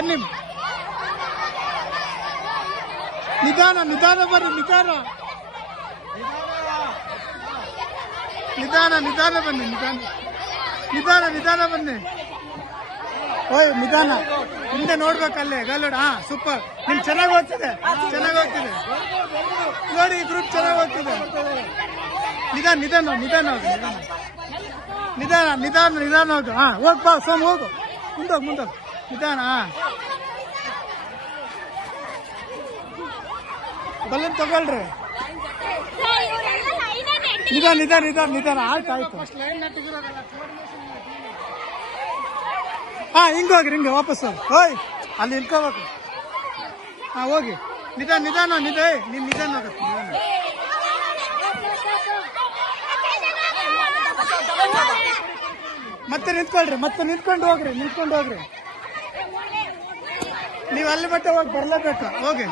ಬನ್ನಿ ನಿಧಾನ ನಿಧಾನ ಬರ್ರಿ ನಿಧಾನ ನಿಧಾನ ನಿಧಾನ ಬನ್ನಿ ನಿಧಾನ ನಿಧಾನ ನಿಧಾನ ಬನ್ನಿ ಓಯ್ ನಿಧಾನ ಹಿಂದೆ ನೋಡ್ಬೇಕಲ್ಲೇ ಗಲ್ಲೋಡ ಹಾ ಸೂಪರ್ ನಿಮ್ ಚೆನ್ನಾಗಿ ಹೋಗ್ತಿದೆ ನೋಡಿ ಈ ಗ್ರೂಪ್ ಚೆನ್ನಾಗಿ ಹೋಗ್ತಿದೆ ನಿಧಾನ ನಿಧಾನ ನಿಧಾನ ಹೋಗು ನಿಧಾನ ನಿಧಾನ ನಿಧಾನ ಹೋಗು ಹಾ ಹೋಗ್ಬಾ ಸೋಮ್ ಹೋಗು ಮುಂದೋಗ್ ನಿಧಾನ ಬಲ್ಲನ್ ತಗೊಳ್ರಿ ನಿಧಾನ ನಿಧಾನ ನಿಧಾನ ನಿಧಾನ ಆಯ್ತು ಹಾ ಹಿಂಗ ಹೋಗ್ರಿ ಹಿಂಗ ವಾಪಸ್ ಹೋಯ್ ಅಲ್ಲಿ ನಿಂತ್ಕೋಬೇಕು ಹಾ ಹೋಗಿ ನಿಧಾನ ನಿಧಾನ ನೀನ್ ನಿಧಾನ ಆಗುತ್ತೆ ಮತ್ತೆ ನಿಂತ್ಕೊಳ್ರಿ ಮತ್ತೆ ನಿಂತ್ಕೊಂಡು ಹೋಗ್ರಿ ನೀವು ಅಲ್ಲಿ ಮತ್ತೆ ಹೋಗಿ ಬರ್ಲೇಬೇಕು ಹೋಗಿ